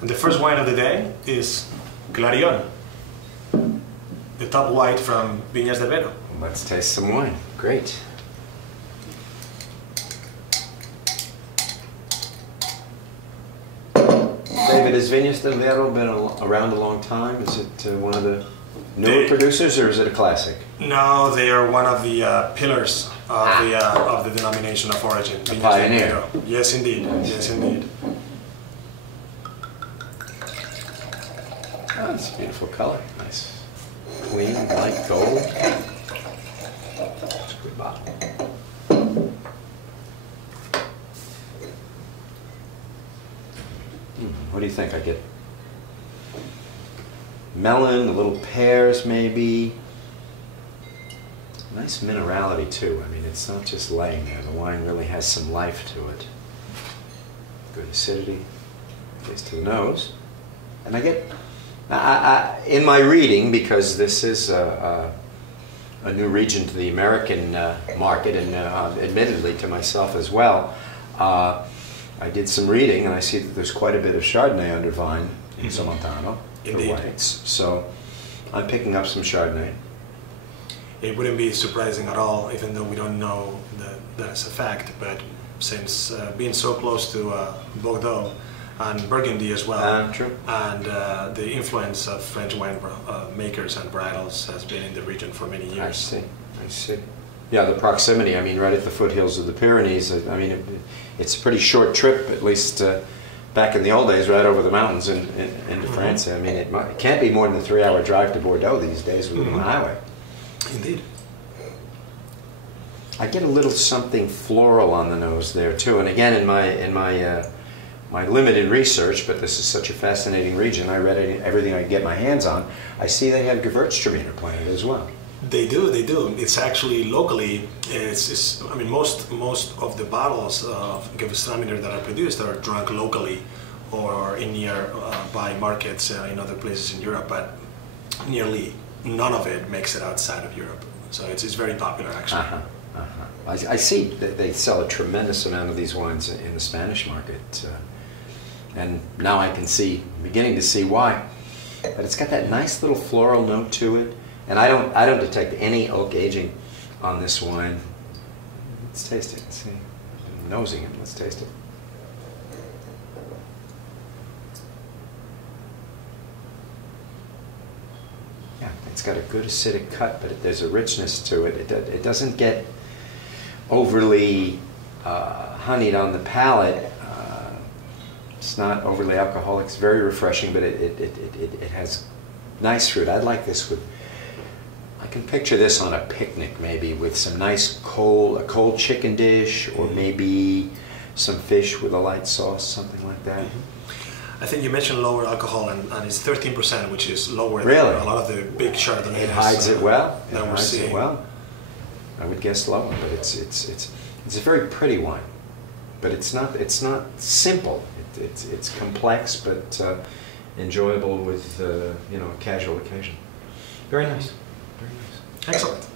And the first wine of the day is Clarion, the top white from Viñas de Vero. Let's taste some wine. Great. David, has Viñas de Vero been around a long time? Is it one of the newer producers, or is it a classic? No, they are one of the pillars of the denomination of origin. A pioneer. Yes, indeed. Yes, indeed. Oh, it's a beautiful color. Nice, clean, light gold. It's a good bottle. What do you think? I get melon, a little pears maybe. Nice minerality too. I mean, it's not just laying there. The wine really has some life to it. Good acidity, at least to the nose. And I get, in my reading, because this is a new region to the American market, and admittedly to myself as well, I did some reading, and I see that there's quite a bit of Chardonnay under vine in Somontano, the whites. So I'm picking up some Chardonnay. It wouldn't be surprising at all, even though we don't know that it's a fact, but since being so close to Bordeaux and Burgundy as well, true. And the influence of French wine makers and varietals has been in the region for many years. I see, I see. Yeah, the proximity, I mean, right at the foothills of the Pyrenees. I mean, it's a pretty short trip, at least back in the old days, right over the mountains into France. I mean, it can't be more than a 3-hour drive to Bordeaux these days with the highway. Indeed. I get a little something floral on the nose there too, and again, in my limited research, but this is such a fascinating region, I read everything I could get my hands on. I see they have Gewürztraminer planted as well. They do, they do. It's actually locally, I mean, most of the bottles of Gewürztraminer that are produced are drunk locally or in nearby markets in other places in Europe, but nearly none of it makes it outside of Europe. So it's very popular, actually. I see that they sell a tremendous amount of these wines in the Spanish market, and now I can beginning to see why. But it's got that nice little floral note to it. And I don't detect any oak aging on this wine. Let's taste it. Let's see. I'm nosing it. Let's taste it. Yeah, it's got a good acidic cut, but there's a richness to it. It doesn't get overly honeyed on the palate. It's not overly alcoholic. It's very refreshing, but it has nice fruit. I'd like this with. I can picture this on a picnic, maybe with some nice a cold chicken dish, or maybe some fish with a light sauce, something like that. I think you mentioned lower alcohol, and it's 13%, which is lower than a lot of the big Chardonnays. It hides it well. That we're seeing. Well, I would guess lower, but it's a very pretty wine, but it's not simple. It's complex, but enjoyable with a casual occasion. Very nice. Very nice. Excellent.